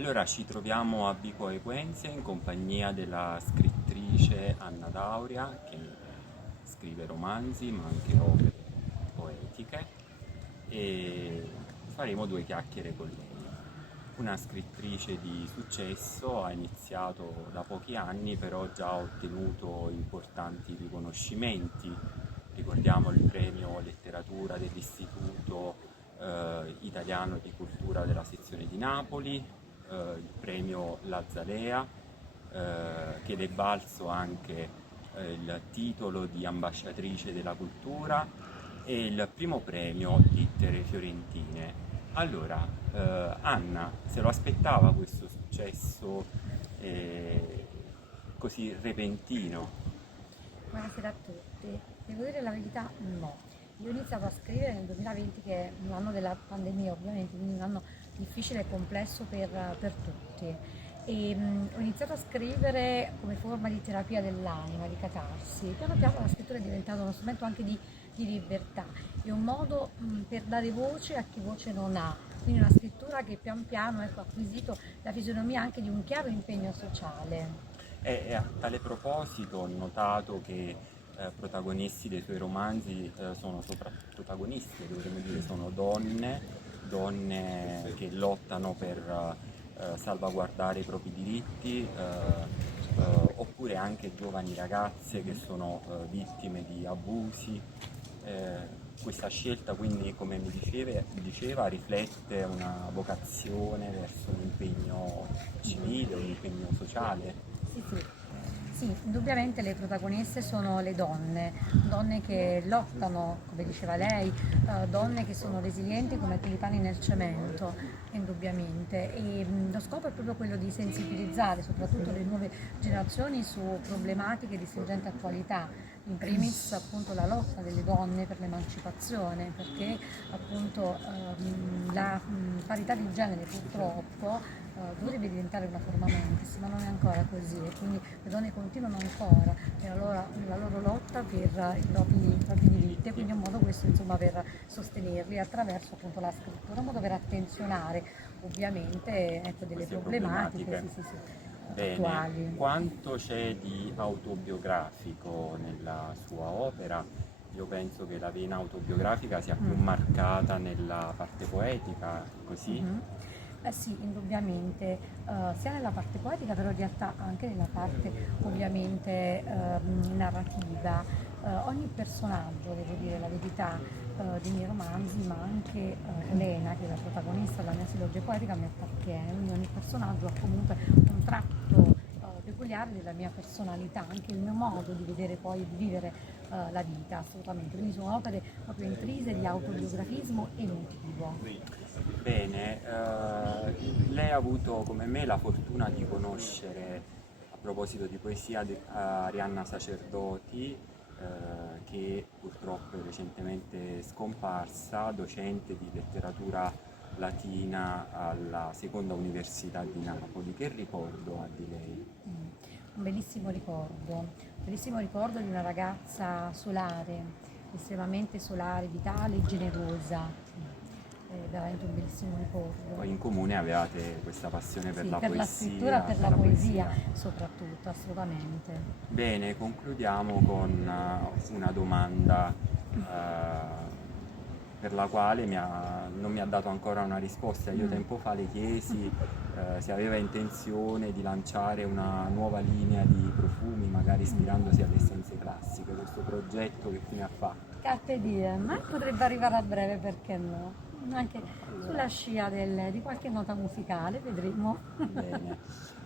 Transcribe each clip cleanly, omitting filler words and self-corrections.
Allora ci troviamo a Vico Equense in compagnia della scrittrice Anna Dauria, che scrive romanzi ma anche opere poetiche, e faremo due chiacchiere con lei. Una scrittrice di successo, ha iniziato da pochi anni, però già ha ottenuto importanti riconoscimenti. Ricordiamo il premio letteratura dell'Istituto Italiano di Cultura della sezione di Napoli, il premio Lazzalea, che le è valso anche il titolo di ambasciatrice della cultura e il primo premio Littere Fiorentine. Allora, Anna, se lo aspettava questo successo così repentino? Buonasera a tutti. Devo dire la verità, no. Io ho iniziato a scrivere nel 2020, che è un anno della pandemia ovviamente, quindi un anno difficile e complesso per tutti. Ho iniziato a scrivere come forma di terapia dell'anima, di catarsi. Piano piano la scrittura è diventata uno strumento anche di libertà, è un modo per dare voce a chi voce non ha. Quindi una scrittura che pian piano, ecco, ha acquisito la fisionomia anche di un chiaro impegno sociale. E a tale proposito ho notato che protagonisti dei suoi romanzi sono protagonisti, dovremmo dire, sono donne che lottano per salvaguardare i propri diritti, oppure anche giovani ragazze che sono vittime di abusi. Questa scelta quindi, come diceva, riflette una vocazione verso un impegno civile, un impegno sociale. Sì, sì. Sì, indubbiamente le protagoniste sono le donne, donne che lottano, come diceva lei, donne che sono resilienti come tulipani nel cemento, indubbiamente. Lo scopo è proprio quello di sensibilizzare soprattutto le nuove generazioni su problematiche di stringente attualità, in primis appunto la lotta delle donne per l'emancipazione, perché appunto la parità di genere purtroppo dovrebbe diventare una forma mentis, ma non è ancora così, e quindi le donne continuano ancora nella loro lotta per i propri diritti, e quindi è un modo questo, insomma, per sostenerli attraverso appunto la scrittura, un modo per attenzionare ovviamente, ecco, delle Queste problematiche, problematiche. Bene, attuali. quanto c'è di autobiografico nella sua opera? Io penso che la vena autobiografica sia più marcata nella parte poetica, così? Mhm. Eh sì, indubbiamente, sia nella parte poetica, però in realtà anche nella parte ovviamente narrativa. Ogni personaggio, devo dire la verità, dei miei romanzi, ma anche Elena, che è la protagonista della mia trilogia poetica, mi appartiene, quindi ogni personaggio ha comunque un tratto peculiare della mia personalità, anche il mio modo di vedere poi, di vivere la vita, assolutamente. Quindi sono opere proprio intrise di autobiografismo emotivo. Bene, lei ha avuto come me la fortuna di conoscere, a proposito di poesia, Arianna Sacerdoti, che purtroppo è recentemente scomparsa, docente di letteratura latina alla Seconda Università di Napoli. Che ricordo ha di lei? Un bellissimo ricordo di una ragazza solare, estremamente solare, vitale e generosa. È veramente un bellissimo Poi ricordo. in comune avevate questa passione per Sì, la per la scrittura e poesia, per per la la poesia poesia. soprattutto, assolutamente. Bene, concludiamo con una domanda per la quale non mi ha dato ancora una risposta. Io tempo fa le chiesi se aveva intenzione di lanciare una nuova linea di profumi, magari ispirandosi alle essenze classiche. Questo progetto che fine ha fatto? Carpe diem, ma potrebbe arrivare a breve, perché no? Anche sulla scia di qualche nota musicale, vedremo. Bene,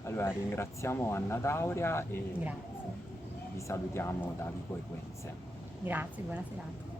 allora ringraziamo Anna Dauria e Grazie, vi salutiamo da Vico Equense. grazie, buona serata.